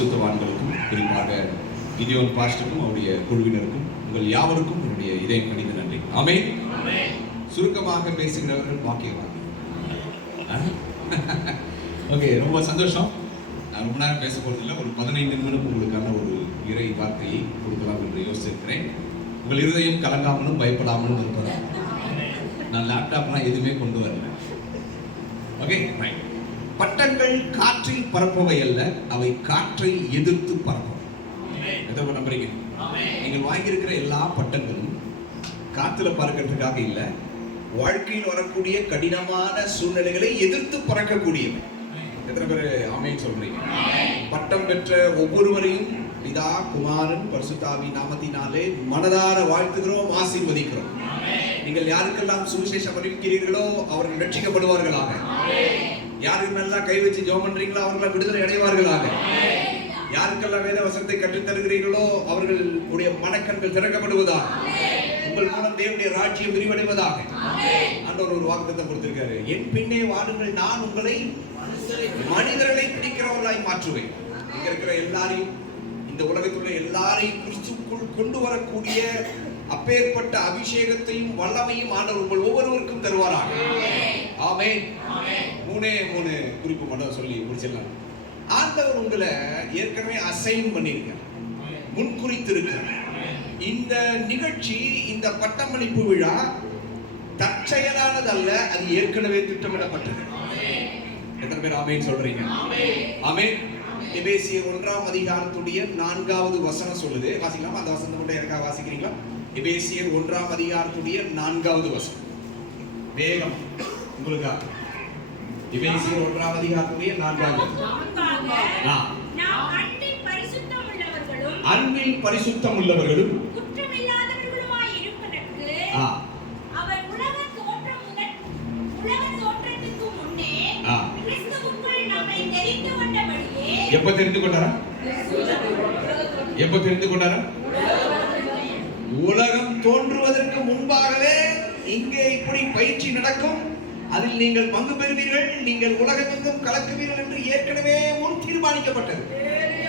பரிசுத்தவான்களுக்கும் குறிப்பாக கிதியோன் பாஸ்டருக்கும் அவருடைய குழுவினருக்கும் உங்கள் யாவருக்கும் என்னுடைய இதயம் கணித நன்றி. ஆமென். சுருக்கமாக பேசுகிறவர்கள் பாக்கியவான். ஓகே, ரொம்ப சந்தோஷம். நான் ரொம்ப நேரம் பேச போறதில்லை. ஒரு 15 நிமிடம் உங்களுக்கான ஒரு இறை வார்த்தையை கொடுக்கலாம் என்று யோசிச்சிருக்கிறேன். உங்கள் இருதயம் கலங்காமலும் பயப்படாமலும் இருப்பதா. நான் லேப்டாப்லாம் எதுவுமே கொண்டு வரல. Okay, right. பட்டங்கள் காற்றில் பறப்பவை அல்ல, அவை காற்றை எதிர்த்து பறப்பவை. எதை நம்புறீங்க? நீங்கள் வாங்கியிருக்கிற எல்லா பட்டங்களும் காத்துல பறக்கிறதுக்காக இல்லை, வாழ்க்கையில் வரக்கூடிய கடினமான சூழ்நிலைகளை எதிர்த்து பறக்கக்கூடியவை. எத்தனை பேர் ஆமென் சொல்றீங்க? பட்டம் பெற்ற ஒவ்வொருவரையும் பிதா குமாரன் பரிசுத்தாவி நாமத்தினாலே மனதார வாழ்த்துகிறோம், ஆசீர்வதிக்கிறோம். நீங்கள் யாருக்கெல்லாம் சுவிசேஷம் அறிவிக்கிறீர்களோ அவர்கள் ரட்சிக்கப்படுவார்களாக. யாருக்கு நல்லா கை வச்சு ஜெபம் பண்றீங்களோ அவர்கள் விடுதலை அடைவார்களாக. யாருக்கெல்லாம் வேத வசனத்தை கற்றுத் தருகிறீர்களோ அவர்களுடைய மனக்கண்கள் திறக்கப்படுவதாக. உங்கள் மூலம் தேவனுடைய ராஜ்யம் விரிவடைவதாக. ஆண்டவர் ஒரு வாக்குத்தத்தம் கொடுத்திருக்காரு. என் பின்னே வாருங்கள், நான் உங்களை மனிதர்களை பிடிக்கிறவர்களாய் மாற்றுவேன். இங்க இருக்கிற எல்லாரையும், இந்த உலகத்தில் உள்ள எல்லாரையும் கிறிஸ்துவுக்குள் கொண்டு வரக்கூடிய அப்பேற்பட்ட அபிஷேகத்தையும் வல்லமையும் ஆண்டவர் உங்கள் ஒவ்வொருவருக்கும் தருவாராக. ஆமென். 3 குறிப்பு மட்டும் சொல்லி முடிச்சிடலாம். ஆண்டவர் உங்களை ஏற்கனவே அசைன் பண்ணியிருக்கார், முன்குறித்திருக்கிறார். இந்த நிகழ்ச்சி, இந்த பட்டமளிப்பு விழா தற்செயலானதல்ல, அது ஏற்கனவே திட்டமிடப்பட்டது. எத்தனை பேர் ஆமென் சொல்றீங்க? ஆமென். எபேசியர் 1ஆம் அதிகாரத்துடைய 4வது வசனம் சொல்லுது. வாசிக்கலாமா? அந்த வசனத்தை மட்டும் எனக்காக வாசிக்கிறீங்களா? எபேசியர் 1ஆம் அதிகாரத்துடைய 4வது வசனம் வேகம் உங்களுக்காக. எபேசியர் 1ஆம் அதிகாரத்துடைய 4வது அன்பில் பரிசுத்தம் உள்ளவர்களும் குற்றமில்லாதவர்களுமாய் இருப்பதற்கு அவர் உலக தோற்றத்துக்கு முன்னே கிறிஸ்துவுக்குள் நம்மை தெரிந்து கொண்டபடியே. எப்ப தெரிந்து கொண்டாரா? எப்ப தெரிந்து கொண்டாரா? உலகம் தோன்றுவதற்கு முன்பாகவே இங்கே இப்படி பயிற்சி நடக்கும், அதில் நீங்கள் பங்கு பெறுவீர்கள், நீங்கள் உலகமெங்கும் கலக்குவீர்கள் என்று ஏற்கனவே முன் தீர்மானிக்கப்பட்டது.